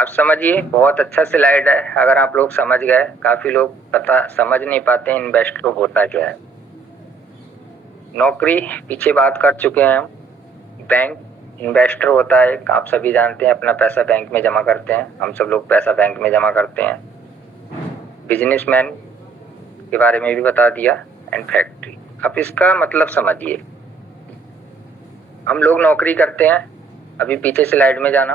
अब समझिए, बहुत अच्छा स्लाइड है, अगर आप लोग समझ गए। काफी लोग पता समझ नहीं पाते हैं इन्वेस्टर होता क्या है। नौकरी पीछे बात कर चुके हैं हम। बैंक इन्वेस्टर होता है, आप सभी जानते हैं, अपना पैसा बैंक में जमा करते हैं, हम सब लोग पैसा बैंक में जमा करते हैं। बिजनेसमैन के बारे में भी बता दिया एंड फैक्ट्री। अब इसका मतलब समझिए, हम लोग नौकरी करते हैं, अभी पीछे स्लाइड में जाना,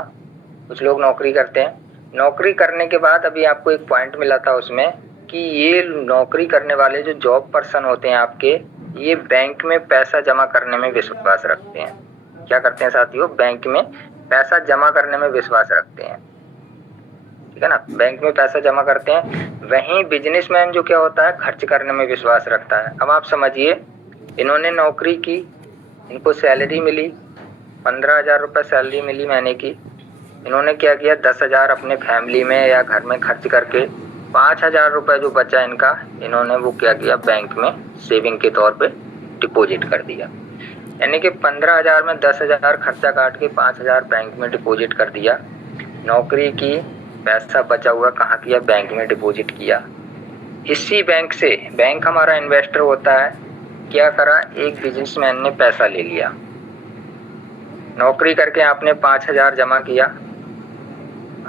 कुछ लोग नौकरी करते हैं, नौकरी करने के बाद अभी आपको एक पॉइंट मिला था उसमें कि ये नौकरी करने वाले जो जॉब पर्सन होते हैं आपके, ये बैंक में पैसा जमा करने में विश्वास रखते हैं। क्या करते हैं साथियों? बैंक में पैसा जमा करने में विश्वास रखते हैं, ठीक है ना, बैंक में पैसा जमा करते हैं। वहीं बिजनेसमैन जो क्या होता है, खर्च करने में विश्वास रखता है। अब आप समझिए, इन्होंने नौकरी की, इनको सैलरी मिली, 15,000 रुपये सैलरी मिली महीने की। इन्होंने क्या किया, 10,000 अपने फैमिली में या घर में खर्च करके 5,000 रुपये जो बचा इनका, इन्होंने वो क्या किया, बैंक में सेविंग के तौर पे डिपॉजिट कर दिया। यानी कि 15,000 में 10,000 खर्चा काट के 5,000 बैंक में डिपॉजिट कर दिया। नौकरी की, पैसा बचा हुआ कहाँ किया, बैंक में डिपॉजिट किया। इसी बैंक से, बैंक हमारा इन्वेस्टर होता है, क्या करा, एक बिजनेसमैन ने पैसा ले लिया, नौकरी करके आपने 5,000 जमा किया।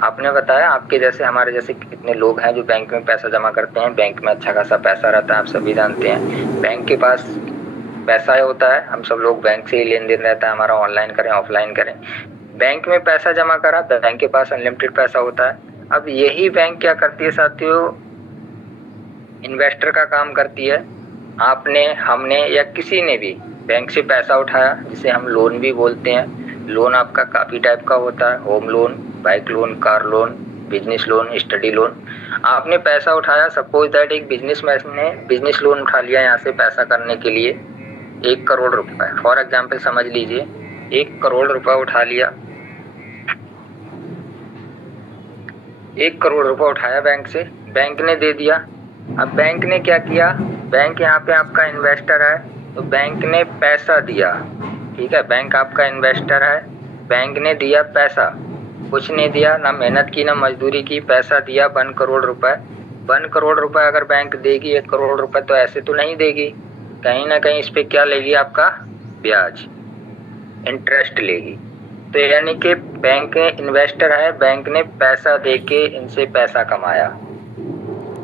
आपने बताया आपके जैसे हमारे जैसे कितने लोग हैं जो बैंक में पैसा जमा करते हैं, बैंक में अच्छा खासा पैसा रहता है, आप सभी जानते हैं। बैंक के पास पैसा होता है, हम सब लोग बैंक से ही लेन देन रहता है हमारा, ऑनलाइन करें ऑफलाइन करें। बैंक में पैसा जमा करा, बैंक के पास अनलिमिटेड पैसा होता है। अब यही बैंक क्या करती है साथियों, इन्वेस्टर का काम करती है। आपने, हमने या किसी ने भी बैंक से पैसा उठाया, जिसे हम लोन भी बोलते हैं। लोन आपका काफ़ी टाइप का होता है, home loan, bike loan, car loan, business loan, study loan. आपने पैसा उठाया, सपोज दैट एक बिजनेसमैन ने बिजनेस लोन उठा लिया यहाँ से पैसा करने के लिए 1 करोड़ रुपए, फॉर एग्जाम्पल समझ लीजिए 1 करोड़ रुपए उठा लिया, 1 करोड़ रुपए उठाया बैंक से, बैंक ने दे दिया। अब बैंक ने क्या किया, बैंक यहाँ पे आपका इन्वेस्टर है, तो बैंक ने पैसा दिया, ठीक है, बैंक आपका इन्वेस्टर है, बैंक ने दिया पैसा, कुछ नहीं दिया, ना मेहनत की ना मजदूरी की, पैसा दिया 1 करोड़ रुपए। 1 करोड़ रुपए अगर बैंक देगी, 1 करोड़ रुपए तो ऐसे तो नहीं देगी, कहीं ना कहीं इस पे क्या लेगी, आपका ब्याज, इंटरेस्ट लेगी। तो यानी कि बैंक इन्वेस्टर है, बैंक ने पैसा देके इनसे पैसा कमाया,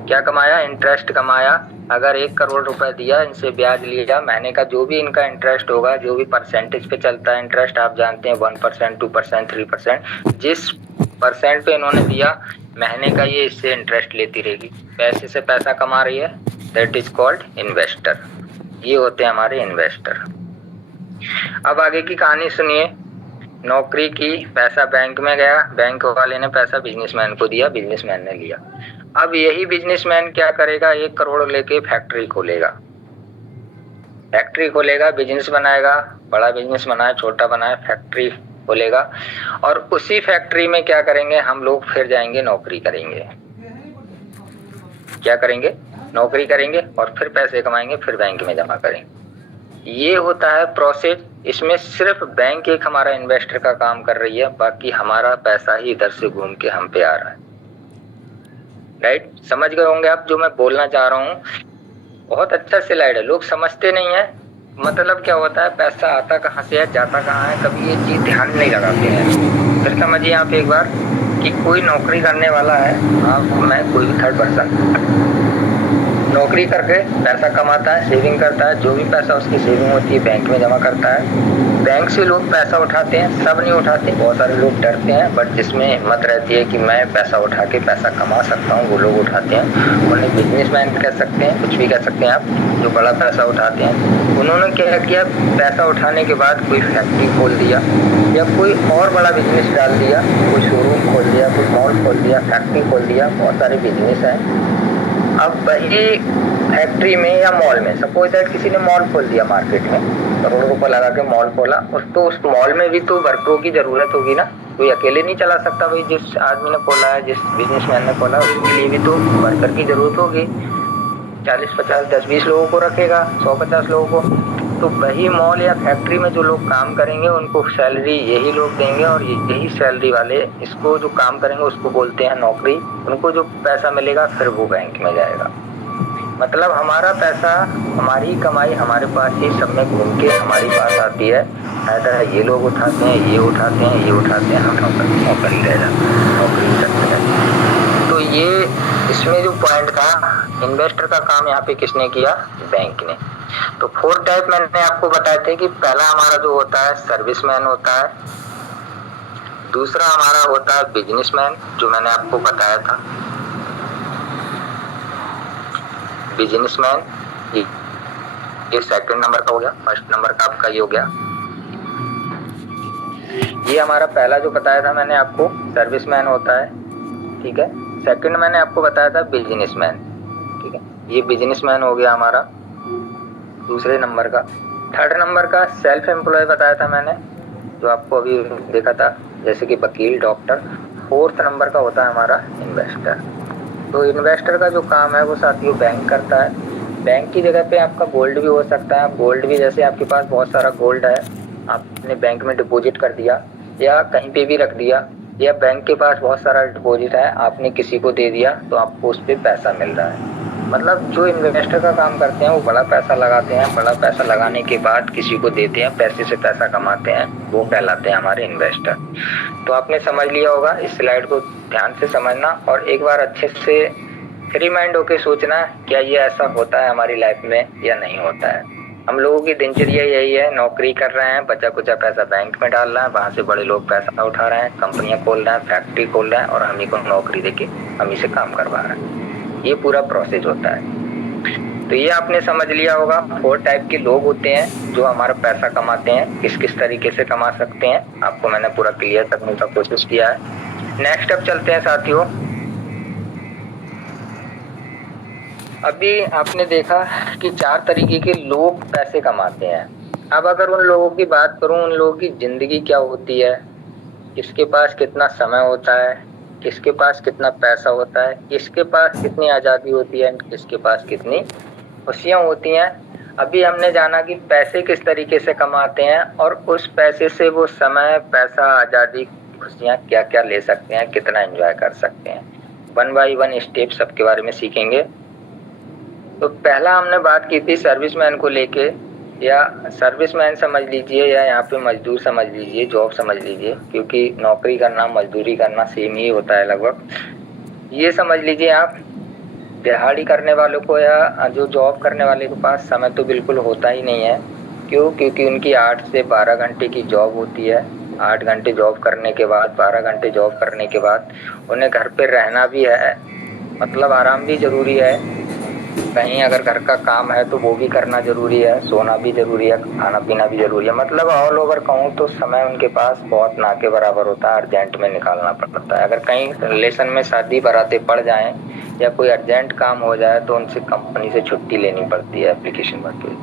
क्या कमाया, इंटरेस्ट कमाया। अगर 1 करोड़ रुपए दिया, इनसे ब्याज लिया, महीने का जो भी इनका इंटरेस्ट होगा, जो भी परसेंटेज पे चलता है इंटरेस्ट, आप जानते हैं 1%, 2%, 3%, जिस परसेंट पे इन्होंने दिया, महीने का ये इससे इंटरेस्ट लेती रहेगी। पैसे से पैसा कमा रही है, दैट इज कॉल्ड इन्वेस्टर। ये होते हैं हमारे इन्वेस्टर। अब आगे की कहानी सुनिए। नौकरी की, पैसा बैंक में गया, बैंक वाले ने पैसा बिजनेसमैन को दिया, बिजनेसमैन ने लिया। अब यही बिजनेसमैन क्या करेगा, 1 करोड़ लेके फैक्ट्री खोलेगा, फैक्ट्री खोलेगा, बिजनेस बनाएगा, बड़ा बिजनेस बनाए, छोटा बनाए, फैक्ट्री खोलेगा। और उसी फैक्ट्री में क्या करेंगे, हम लोग फिर जाएंगे नौकरी करेंगे। क्या करेंगे, नौकरी करेंगे और फिर पैसे कमाएंगे, फिर बैंक में जमा करेंगे। ये होता है प्रोसेस। इसमें सिर्फ बैंक एक हमारा इन्वेस्टर का काम कर रही है, बाकी हमारा पैसा ही इधर से घूम के हम पे आ रहा है। राइट, समझ गए होंगे आप जो मैं बोलना चाह रहा हूँ। बहुत अच्छा स्लाइड है, लोग समझते नहीं है। मतलब क्या होता है, पैसा आता कहाँ से है, जाता कहाँ है, कभी ये चीज ध्यान नहीं लगाते हैं। फिर समझिए आप एक बार कि कोई नौकरी करने वाला है, आप, मैं, कोई भी थर्ड पर्सन नौकरी करके पैसा कमाता है, सेविंग करता है, जो भी पैसा उसकी सेविंग होती है बैंक में जमा करता है। बैंक से लोग पैसा उठाते हैं, सब नहीं उठाते, बहुत सारे लोग डरते हैं, बट जिसमें हिम्मत रहती है कि मैं पैसा उठा के पैसा कमा सकता हूँ, वो लोग उठाते हैं। उन्हें बिजनेसमैन कह सकते हैं, कुछ भी कह सकते हैं आप, जो बड़ा पैसा उठाते हैं। उन्होंने क्या किया, पैसा उठाने के बाद कोई फैक्ट्री खोल दिया या कोई और बड़ा बिजनेस डाल दिया, कोई शोरूम खोल दिया, कोई मॉल खोल दिया, फैक्ट्री खोल दिया, बहुत सारे बिजनेस हैं। अब वही फैक्ट्री में या मॉल में, सपोज दैट किसी ने मॉल खोल दिया मार्केट में, करोड़ों रुपए लगा के मॉल खोला, तो उस मॉल में भी तो वर्करों की जरूरत होगी ना, कोई अकेले नहीं चला सकता। भाई जिस आदमी ने खोला है, जिस बिजनेसमैन ने खोला, उसके लिए भी तो वर्कर की जरूरत होगी। 40, 50, 10, 20 लोगों को रखेगा, 150 लोगों को। तो वही मॉल या फैक्ट्री में जो लोग काम करेंगे उनको सैलरी यही लोग देंगे, और यही सैलरी वाले इसको जो काम करेंगे उसको बोलते हैं नौकरी। उनको जो पैसा मिलेगा फिर वो बैंक में जाएगा। मतलब हमारा पैसा, हमारी कमाई हमारे पास ही सब में घूम के हमारे पास आती है। फायदा है ये लोग उठाते हैं, ये उठाते हैं, ये उठाते हैं, हम नौकरी रह जाते हैं, नौकरी करते हैं। तो ये इसमें जो पॉइंट था, इन्वेस्टर का काम यहाँ पे किसने किया, बैंक ने। तो 4 टाइप मैंने आपको बताए थे कि पहला हमारा जो होता है सर्विसमैन होता है, दूसरा हमारा होता है बिजनेसमैन, जो मैंने आपको बताया था बिजनेसमैन, ये सेकंड नंबर का हो गया। फर्स्ट नंबर का आपका ये हो गया, ये हमारा पहला जो बताया था मैंने आपको सर्विसमैन होता है, ठीक है। सेकंड मैंने आपको बताया था बिजनेसमैन, ठीक है, ये बिजनेसमैन हो गया हमारा दूसरे नंबर का। थर्ड नंबर का सेल्फ एम्प्लॉय बताया था मैंने, जो आपको अभी देखा था, जैसे कि वकील, डॉक्टर। फोर्थ नंबर का होता है हमारा इन्वेस्टर। तो इन्वेस्टर का जो काम है वो साथियों बैंक करता है। बैंक की जगह पे आपका गोल्ड भी हो सकता है। गोल्ड भी, जैसे आपके पास बहुत सारा गोल्ड है, आपने बैंक में डिपॉजिट कर दिया या कहीं पे भी रख दिया, या बैंक के पास बहुत सारा डिपॉजिट है, आपने किसी को दे दिया तो आपको उस पर पैसा मिल रहा है। मतलब जो इन्वेस्टर का काम करते हैं वो बड़ा पैसा लगाते हैं, बड़ा पैसा लगाने के बाद किसी को देते हैं, पैसे से पैसा कमाते हैं, वो कहलाते हैं हमारे इन्वेस्टर। तो आपने समझ लिया होगा, इस स्लाइड को ध्यान से समझना और एक बार अच्छे से फ्री माइंड होके सोचना क्या ये ऐसा होता है हमारी लाइफ में या नहीं होता है। हम लोगों की दिनचर्या यही है, नौकरी कर रहे हैं, बचा कुचा पैसा बैंक में डाल रहे हैं, वहां से बड़े लोग पैसा उठा रहे हैं, कंपनियां खोल रहे हैं, फैक्ट्री खोल रहे हैं और हम ही को नौकरी देके हम ही से काम करवा रहे हैं। ये पूरा प्रोसेस होता है। तो ये आपने समझ लिया होगा 4 टाइप के लोग होते हैं जो हमारा पैसा कमाते हैं, किस किस तरीके से कमा सकते हैं, आपको मैंने पूरा क्लियर करने का कोशिश किया है। नेक्स्ट अब चलते हैं साथियों। अभी आपने देखा कि 4 तरीके के लोग पैसे कमाते हैं। अब अगर उन लोगों की बात करूं, उन लोगों की जिंदगी क्या होती है, किसके पास कितना समय होता है, किसके पास कितना पैसा होता है, किसके पास कितनी आज़ादी होती है, किसके पास कितनी खुशियाँ होती हैं। अभी हमने जाना कि पैसे किस तरीके से कमाते हैं और उस पैसे से वो समय, पैसा, आज़ादी, खुशियाँ क्या क्या ले सकते हैं, कितना एंजॉय कर सकते हैं। 1 बाय 1 स्टेप सबके बारे में सीखेंगे। तो पहला हमने बात की थी सर्विसमैन को लेके, या सर्विसमैन समझ लीजिए या यहाँ पे मजदूर समझ लीजिए, जॉब समझ लीजिए, क्योंकि नौकरी करना मजदूरी करना सेम ही होता है लगभग। ये समझ लीजिए आप, दिहाड़ी करने वालों को या जो जॉब करने वाले के पास समय तो बिल्कुल होता ही नहीं है। क्यों? क्योंकि उनकी 8 से 12 घंटे की जॉब होती है। 8 घंटे जॉब करने के बाद, 12 घंटे जॉब करने के बाद उन्हें घर पे रहना भी है, मतलब आराम भी जरूरी है। कहीं अगर घर का काम है तो वो भी करना जरूरी है, सोना भी जरूरी है, खाना पीना भी जरूरी है। मतलब ऑल ओवर कहूँ तो समय उनके पास बहुत ना के बराबर होता है, अर्जेंट में निकालना पड़ता है। अगर कहीं रिलेशन में शादी बारातें पड़ जाएं या कोई अर्जेंट काम हो जाए तो उनसे कंपनी से छुट्टी लेनी पड़ती है एप्लीकेशन भर के,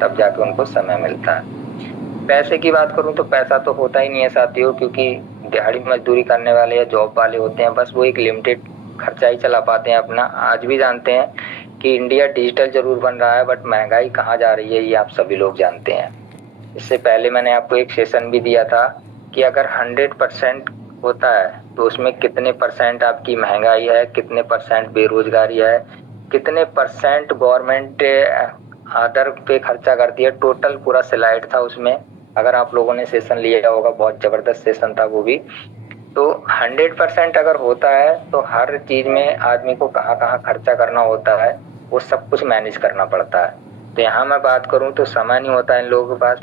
तब जाके उनको समय मिलता है। पैसे की बात करूँ तो पैसा तो होता ही नहीं है साथियों, क्योंकि दिहाड़ी मजदूरी करने वाले या जॉब वाले होते हैं, बस वो एक लिमिटेड खर्चा ही चला पाते हैं अपना। आज भी जानते हैं कि इंडिया डिजिटल जरूर बन रहा है, बट महंगाई कहाँ जा रही है ये आप सभी लोग जानते हैं। इससे पहले मैंने आपको एक सेशन भी दिया था कि अगर 100% होता है तो उसमें कितने % आपकी महंगाई है, कितने % बेरोजगारी है, कितने % गवर्नमेंट अदर पे खर्चा करती है। टोटल पूरा स्लाइड था उसमें, अगर आप लोगों ने सेशन लिया होगा, बहुत जबरदस्त सेशन था वो भी। तो 100% अगर होता है तो हर चीज में आदमी को कहाँ कहाँ खर्चा करना होता है वो सब कुछ मैनेज करना पड़ता है। तो यहाँ मैं बात करूँ तो समय नहीं होता इन लोगों के पास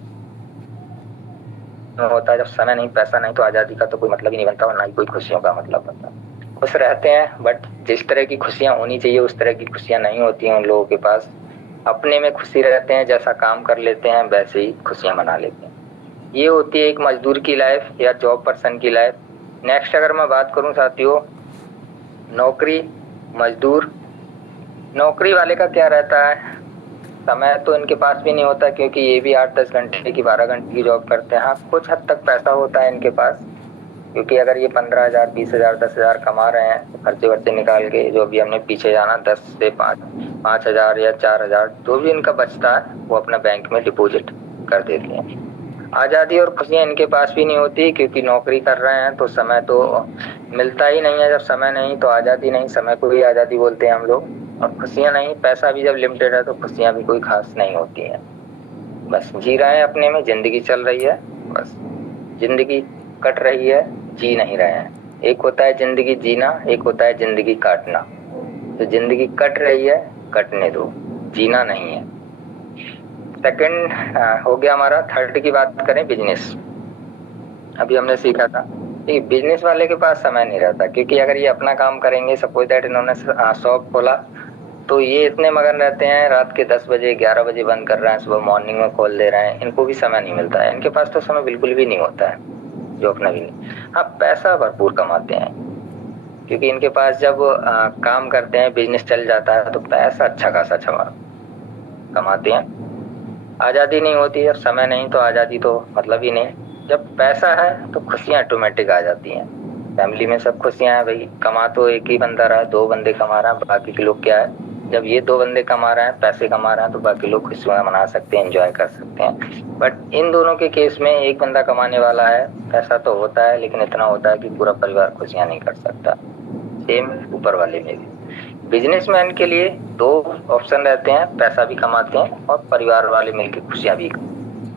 होता है। जब समय नहीं, पैसा नहीं, तो आज़ादी का तो कोई मतलब ही नहीं बनता और ना ही कोई खुशियों का मतलब बनता। खुश रहते हैं, बट जिस तरह की खुशियाँ होनी चाहिए उस तरह की खुशियाँ नहीं होती हैं उन लोगों के पास। अपने में खुशी रहते हैं, जैसा काम कर लेते हैं वैसे ही खुशियाँ मना लेते हैं। ये होती है एक मजदूर की लाइफ या जॉब पर्सन की लाइफ। नेक्स्ट अगर मैं बात करूं साथियों, नौकरी मजदूर, नौकरी वाले का क्या रहता है, समय तो इनके पास भी नहीं होता क्योंकि ये भी 8-10 घंटे की 12 घंटे की जॉब करते हैं। हाँ, कुछ हद तक पैसा होता है इनके पास, क्योंकि अगर ये 15,000, 20,000, 10,000 कमा रहे हैं तो खर्चे वर्चे निकाल के, जो भी हमने पीछे जाना, 10 से 5,000 या 4,000 जो भी इनका बचता है वो अपना बैंक में डिपॉजिट कर देते हैं। आज़ादी और खुशियाँ इनके पास भी नहीं होती, क्योंकि नौकरी कर रहे हैं तो समय तो मिलता ही नहीं है। जब समय नहीं तो आज़ादी नहीं, समय को ही आज़ादी बोलते हैं हम लोग। और खुशियाँ नहीं, पैसा भी जब लिमिटेड है तो खुशियाँ भी कोई खास नहीं होती हैं। बस जी रहे हैं अपने में, जिंदगी चल रही है, बस जिंदगी कट रही है, जी नहीं रहे हैं। एक होता है जिंदगी जीना, एक होता है जिंदगी काटना। तो जिंदगी कट रही है, कटने दो, जीना नहीं है। सेकंड हो गया हमारा। थर्ड की बात करें, बिजनेस। अभी हमने सीखा था कि बिजनेस वाले के पास समय नहीं रहता, क्योंकि अगर ये अपना काम करेंगे, सपोज दैट इन्होंने शॉप खोला, तो ये इतने मगन रहते हैं, रात के 10 बजे 11 बजे बंद कर रहे हैं, सुबह मॉर्निंग में खोल दे रहे हैं। इनको भी समय नहीं मिलता है, इनके पास तो समय बिल्कुल भी नहीं होता है, जो अपना भी नहीं। हाँ, पैसा भरपूर कमाते हैं, क्योंकि इनके पास जब काम करते हैं, बिजनेस चल जाता है तो पैसा अच्छा खासा कमाते हैं। आज़ादी नहीं होती, जब समय नहीं तो आज़ादी तो मतलब ही नहीं। जब पैसा है तो खुशियाँ ऑटोमेटिक आ जाती हैं। फैमिली में सब खुशियाँ हैं, भाई कमा तो एक ही बंदा रहा है, 2 बंदे कमा रहा है, बाकी के लोग क्या है, जब ये 2 बंदे कमा रहे हैं, पैसे कमा रहे हैं, तो बाकी लोग खुशियाँ मना सकते हैं, एंजॉय कर सकते हैं। बट इन दोनों के केस में एक बंदा कमाने वाला है, पैसा तो होता है लेकिन इतना होता है कि पूरा परिवार खुशियाँ नहीं कर सकता। सेम ऊपर वाले में भी, बिजनेसमैन के लिए 2 ऑप्शन रहते हैं, पैसा भी कमाते हैं और परिवार वाले मिलकर खुशियां भी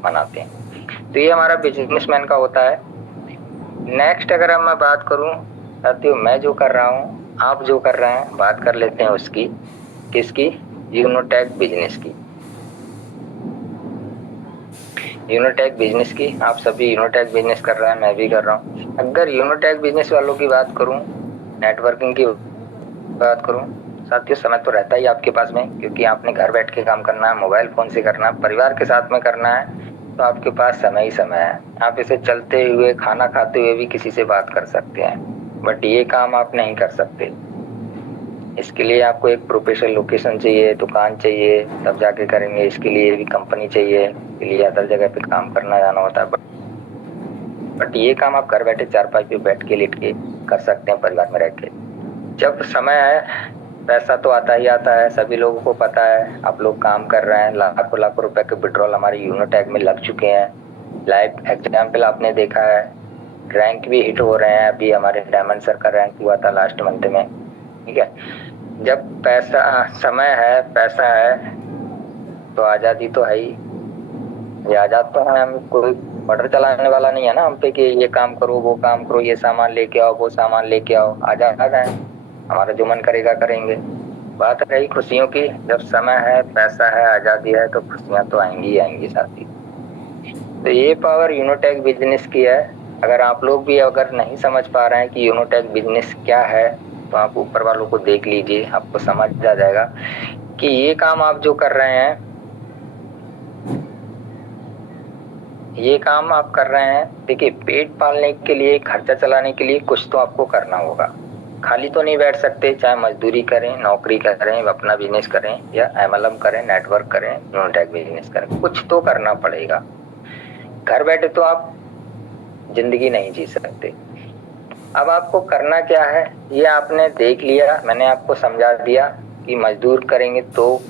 मनाते हैं। तो ये हमारा बिजनेसमैन का होता है। नेक्स्ट अगर मैं बात करूं साथियों, मैं जो कर रहा हूं, आप जो कर रहे हैं, बात कर लेते हैं उसकी, किसकी? यूनोटेक बिजनेस की। यूनोटेक बिजनेस की, आप सभी यूनोटेक बिजनेस कर रहे हैं, मैं भी कर रहा हूँ। अगर यूनोटेक बिजनेस वालों की बात करूँ, नेटवर्किंग की बात करूँ साथियों, समय तो रहता ही आपके पास में, क्योंकि आपने घर बैठ के काम करना है, मोबाइल फोन से करना है, परिवार के साथ में करना है, तो आपके पास समय ही समय है। आप इसे चलते हुए, खाना खाते हुए भी किसी से बात कर सकते हैं, बट ये काम आप नहीं कर सकते। इसके लिए आपको एक प्रोफेशनल लोकेशन चाहिए, दुकान चाहिए, तब जाके करेंगे। इसके लिए भी कंपनी चाहिए, इसके लिए अदर जगह पे काम करना जाना होता है। बट ये काम आप घर बैठे चारपाई पे बैठ के लेट के कर सकते हैं, परिवार में रह के। जब समय है, पैसा तो आता ही आता है, सभी लोगों को पता है। आप लोग काम कर रहे हैं, लाखों लाखों रुपए के विड्रॉल हमारे यूनोटेक में लग चुके हैं। लाइव एग्जाम्पल आपने देखा है, रैंक भी हिट हो रहे हैं। अभी हमारे डायमंड सर का रैंक हुआ था लास्ट मंथ में, ठीक है। जब पैसा, समय है, पैसा है, तो आजादी तो है ही। ये आजाद तो है, हम कोई ऑर्डर चलाने वाला नहीं है ना हम पे कि ये काम करो, वो काम करो, ये सामान लेके आओ, वो सामान लेके आओ। आजाद है, हमारा जो मन करेगा करेंगे। बात रही खुशियों की, जब समय है, पैसा है, आजादी है, तो खुशियां तो आएंगी ही आएंगी साथी। तो ये पावर यूनोटेक बिजनेस की है। अगर आप लोग भी अगर नहीं समझ पा रहे हैं कि यूनोटेक बिजनेस क्या है, तो आप ऊपर वालों को देख लीजिए, आपको समझ आ जाएगा कि ये काम आप जो कर रहे हैं, ये काम आप कर रहे हैं, देखिए पेट पालने के लिए, खर्चा चलाने के लिए कुछ तो आपको करना होगा। खाली तो नहीं बैठ सकते, चाहे मजदूरी करें, नौकरी करें, अपना बिजनेस करें, या MLM करें, नेटवर्क करें, यूनोटेक बिजनेस करें, कुछ तो करना पड़ेगा। घर बैठे तो आप जिंदगी नहीं जी सकते। अब आपको करना क्या है, ये आपने देख लिया, मैंने आपको समझा दिया कि मजदूर करेंगे तो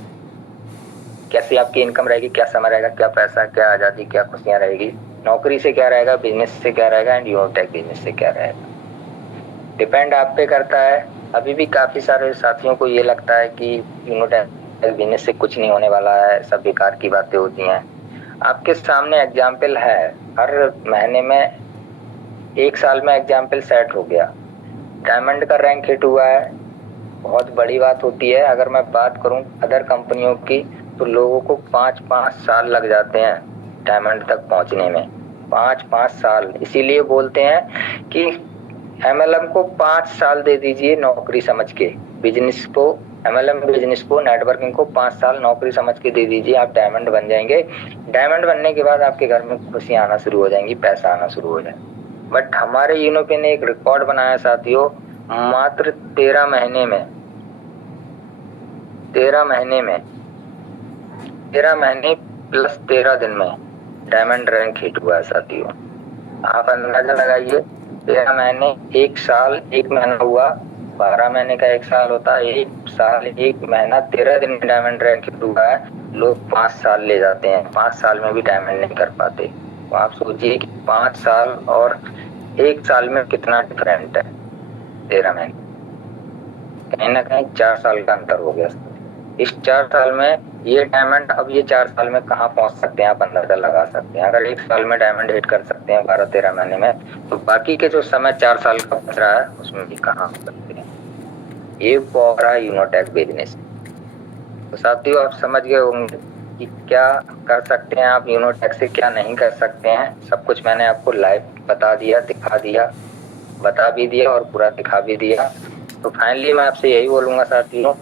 कैसे आपकी इनकम रहेगी, क्या समय रहेगा, क्या पैसा, क्या आजादी, क्या खुशियां रहेगी, नौकरी से क्या रहेगा, बिजनेस से क्या रहेगा, एंड यूनोटेक बिजनेस से क्या रहेगा। डिपेंड आप पे करता है। अभी भी काफी सारे साथियों को ये लगता है कि यूनोटेक बिजनेस से कुछ नहीं होने वाला है, सब बेकार की बातें होती हैं। आपके सामने एग्जाम्पल है, हर महीने में, 1 साल में एग्जाम्पल सेट हो गया। डायमंड का रैंक हिट हुआ है, बहुत बड़ी बात होती है। अगर मैं बात करूं अदर कंपनियों की, तो लोगों को 5-5 साल लग जाते हैं डायमंड तक पहुंचने में, 5-5 साल। इसीलिए बोलते हैं कि MLM को 5 साल दे दीजिए नौकरी समझ के, बिजनेस को, MLM बिजनेस को, नेटवर्किंग को 5 साल नौकरी समझ के दे दीजिए, आप डायमंड बन जाएंगे। डायमंड बनने के बाद आपके घर में खुशियां आना शुरू हो जाएंगी, पैसा आना शुरू हो जाएगा। बट हमारे यूनोपे ने एक रिकॉर्ड बनाया साथियों, मात्र 13 महीने में 13 महीने प्लस 13 दिन में डायमंड रैंक हिट हुआ है साथियों। आप अंदाजा लगाइए, 13 महीने, 1 साल, 1 महीना हुआ, 12 महीने का 1 साल होता है, 1 साल 1 महीना 13 दिन में डायमंड रैंक हिट हुआ है। लोग 5 साल ले जाते हैं, 5 साल में भी डायमंड नहीं कर पाते। तो आप सोचिए कि 5 साल और 1 साल में कितना डिफरेंट है। 13 महीने, कहीं ना कहीं 4 साल का अंतर हो गया। इस 4 साल में ये डायमंड, अब ये 4 साल में कहाँ पहुंच सकते हैं आप अंदाजा लगा सकते हैं। अगर 1 साल में डायमंड हिट कर सकते हैं 12-13 महीने में, तो बाकी के जो समय 4 साल का बच रहा है उसमें भी कहाँ हो सकते हैं। ये पावर है यूनोटेक बिजनेस। तो साथियों आप समझ गए होंगे कि क्या कर सकते हैं आप यूनोटेक से, क्या नहीं कर सकते हैं। सब कुछ मैंने आपको लाइव बता दिया, दिखा दिया, बता भी दिया और पूरा दिखा भी दिया। तो फाइनली मैं आपसे यही बोलूंगा साथियों